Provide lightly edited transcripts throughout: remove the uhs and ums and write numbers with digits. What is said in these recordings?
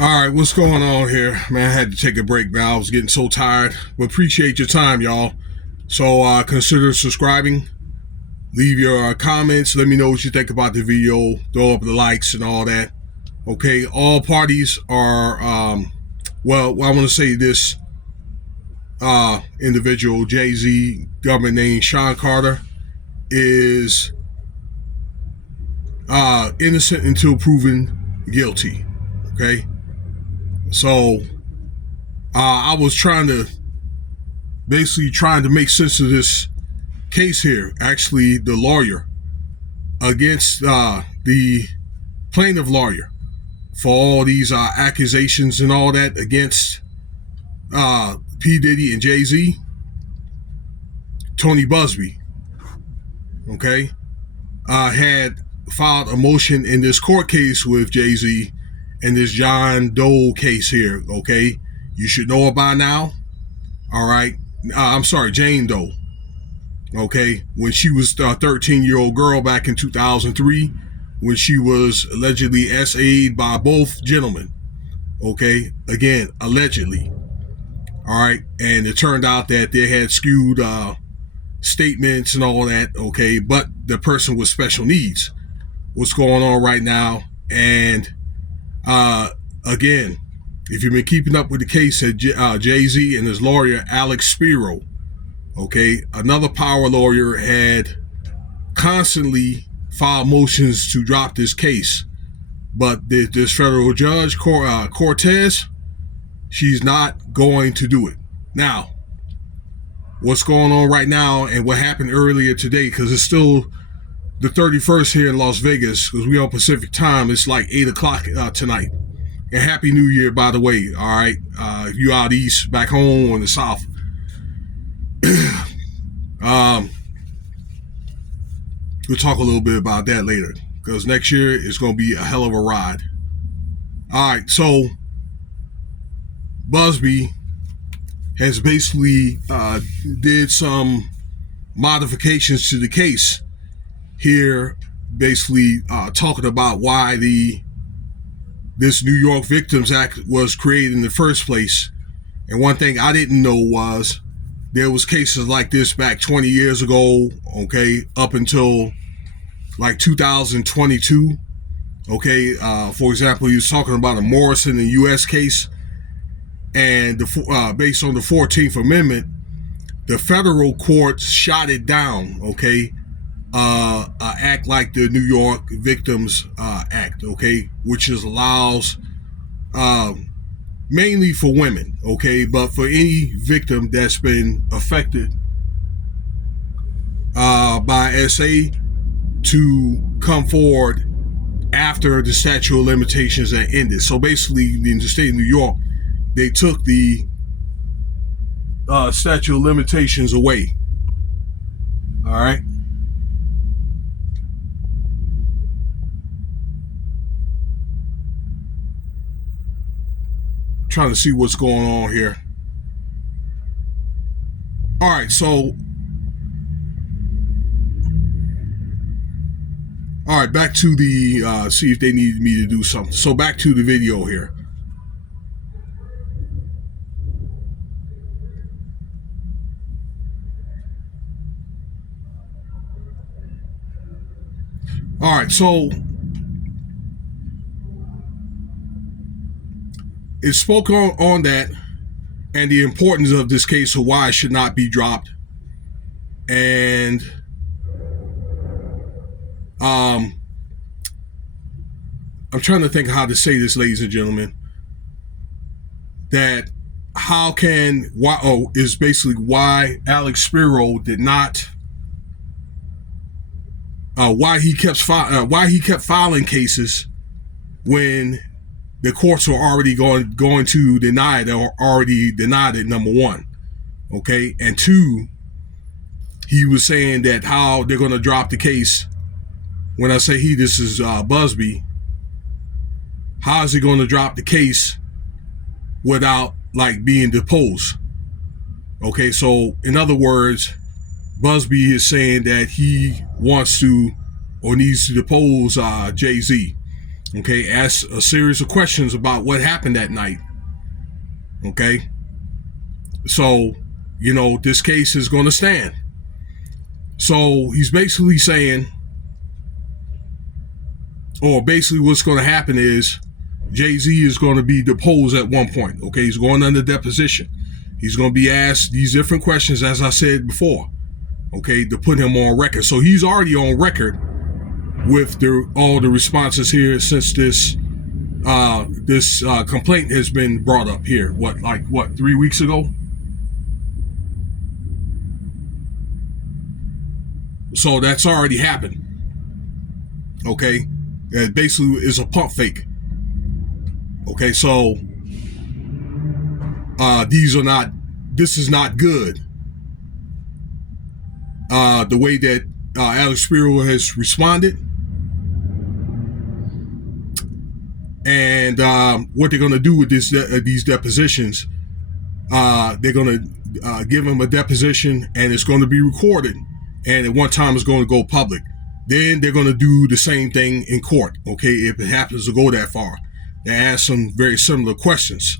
All right, what's going on here? Man, I had to take a break, man. I was getting so tired. But appreciate your time, y'all. So consider subscribing. Leave your comments. Let me know what you think about the video. Throw up the likes and all that. Okay, all parties are, well, I want to say this individual, JayZ, government name Sean Carter, is innocent until proven guilty. Okay, so I was trying to make sense of this case here. Actually, the lawyer against the plaintiff lawyer for all these accusations and all that against P. Diddy and Jay-Z, Tony Buzbee, okay, had filed a motion in this court case with Jay-Z and this John Doe case here, okay? You should know it by now, all right? I'm sorry, Jane Doe, okay? When she was a 13-year-old girl back in 2003, when she was allegedly SA'd by both gentlemen, okay? Again, allegedly, all right? And it turned out that they had skewed statements and all that, okay? But the person with special needs. What's going on right now? And again, if you've been keeping up with the case at Jay-Z and his lawyer, Alex Spiro, okay, another power lawyer had constantly filed motions to drop this case. But this federal judge, Cortez, she's not going to do it. Now, what's going on right now and what happened earlier today, because it's still the 31st here in Las Vegas, because we on Pacific time. It's like 8 o'clock tonight. And Happy New Year, by the way, all right? If you out east, back home or in the south. We'll talk a little bit about that later, because next year is going to be a hell of a ride. All right, so Buzbee has basically did some modifications to the case here, basically talking about why this New York Victims Act was created in the first place. And one thing I didn't know was there was cases like this back 20 years ago, okay, up until like 2022, okay. For example, he was talking about a Morrison and U.S. case, and based on the 14th Amendment, the federal courts shot it down, okay. Act like the New York Victims Act, okay, which allows mainly for women, okay, but for any victim that's been affected by SA to come forward after the statute of limitations had ended. So basically, in the state of New York, they took the statute of limitations away. All right. Trying to see what's going on here. All right, so back to the see if they needed me to do something. So back to the video here. All right, so it spoke on that and the importance of this case of why it should not be dropped. And I'm trying to think how to say this, ladies and gentlemen, that is basically why Alex Spiro did not, why he kept filing cases when the courts are already going to deny it, or already denied it, number one. Okay, and two, he was saying that how they're going to drop the case. When I say he, this is Buzbee. How is he going to drop the case without like being deposed? Okay, so in other words, Buzbee is saying that he wants to or needs to depose Jay-Z. Okay, ask a series of questions about what happened that night. Okay, so this case is going to stand. So he's basically saying, or basically what's going to happen is JayZ is going to be deposed at one point. Okay, he's going under deposition. He's going to be asked these different questions, as I said before, okay, to put him on record. So he's already on record with all the responses here since this complaint has been brought up here. 3 weeks ago? So that's already happened. Okay, it basically is a pump fake. Okay, so this is not good. The way that Alex Spiro has responded, and what they're going to do with these depositions, they're going to give him a deposition, and it's going to be recorded, and at one time it's going to go public. Then they're going to do the same thing in court, okay, if it happens to go that far. They ask some very similar questions.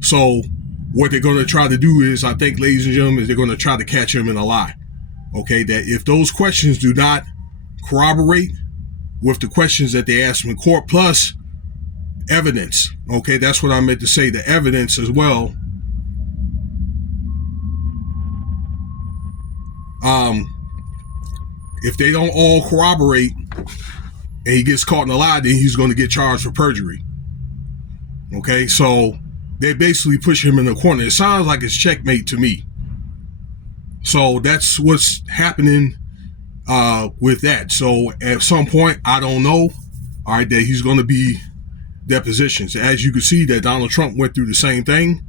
So what they're going to try to do is, I think, ladies and gentlemen, they're going to try to catch him in a lie. Okay, that if those questions do not corroborate with the questions that they ask him in court, plus evidence, okay, that's what I meant to say, the evidence as well. If they don't all corroborate and he gets caught in a lie, then he's going to get charged for perjury. Okay, so they basically push him in the corner. It sounds like it's checkmate to me. So that's what's happening with that. So at some point, I don't know, all right, that he's going to be depositions. As you can see, that Donald Trump went through the same thing,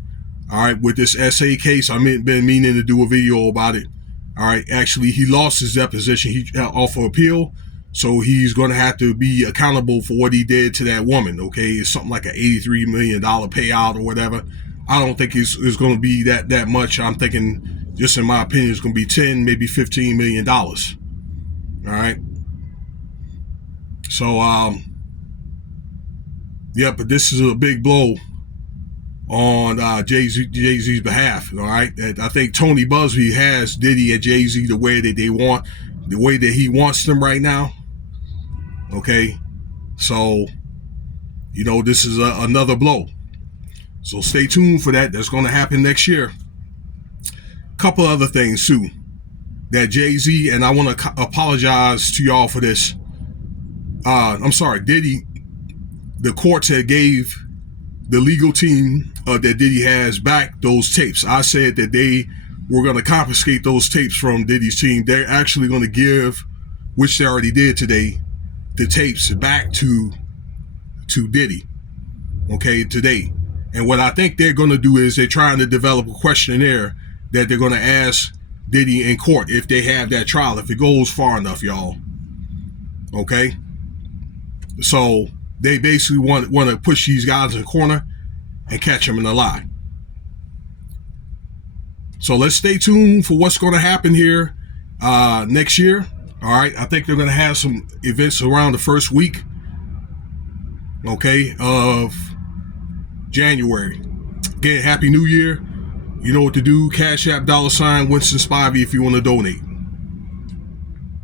all right, with this S-A case. I've been meaning to do a video about it. All right, actually, he lost his deposition. He off of appeal, so he's going to have to be accountable for what he did to that woman. Okay, it's something like an $83 million payout or whatever. I don't think it's going to be that much. I'm thinking, just in my opinion, it's going to be 10, maybe $15 million. All right. So, yeah, but this is a big blow on JayZ's behalf. All right, I think Tony Buzbee has Diddy and JayZ the way that they want, the way that he wants them right now. Okay, so this is another blow. So stay tuned for that. That's going to happen next year. Couple other things too that JayZ, and I want to apologize to y'all for this. I'm sorry, Diddy. The courts had gave the legal team that Diddy has back those tapes. I said that they were going to confiscate those tapes from Diddy's team. They're actually going to give, which they already did today, the tapes back to Diddy, okay, today. And what I think they're going to do is they're trying to develop a questionnaire that they're going to ask Diddy in court if they have that trial, if it goes far enough, y'all. Okay? So they basically want to push these guys in the corner and catch them in a lie. So let's stay tuned for what's going to happen here next year. All right, I think they're going to have some events around the first week, okay, of January. Again, Happy New Year. You know what to do. Cash App, $Winston Spivey if you want to donate.